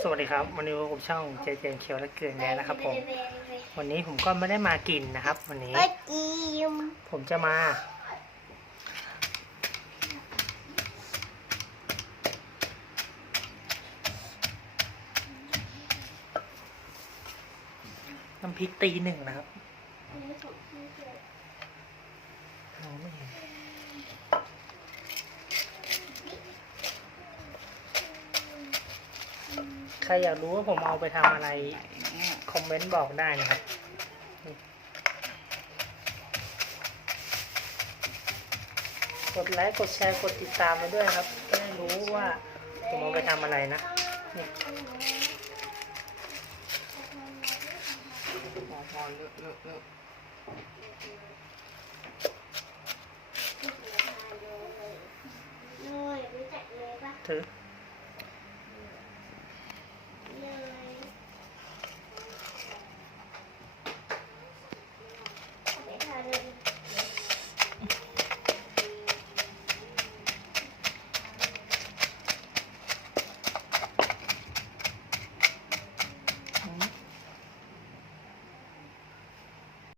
สวัสดีครับ วันนี้พบกับช่องเจเจนเคียวและเกลือแน่นะครับผม วันนี้ผมก็ไม่ได้มากินนะครับ วันนี้ ผมจะมา น้ำพริกตีหนึ่งนะครับมองไม่เห็น ใครอยากรู้ว่าผมเอาไปทำอะไร คอมเมนต์บอกได้นะครับ กดไลค์ กดแชร์ กดติดตามมาด้วยครับจะได้รู้ว่าผมเอาไปทำอะไรนะนี่พอพอเลิกเลิกเลิกโอ้ยรู้จักเลยปะถือ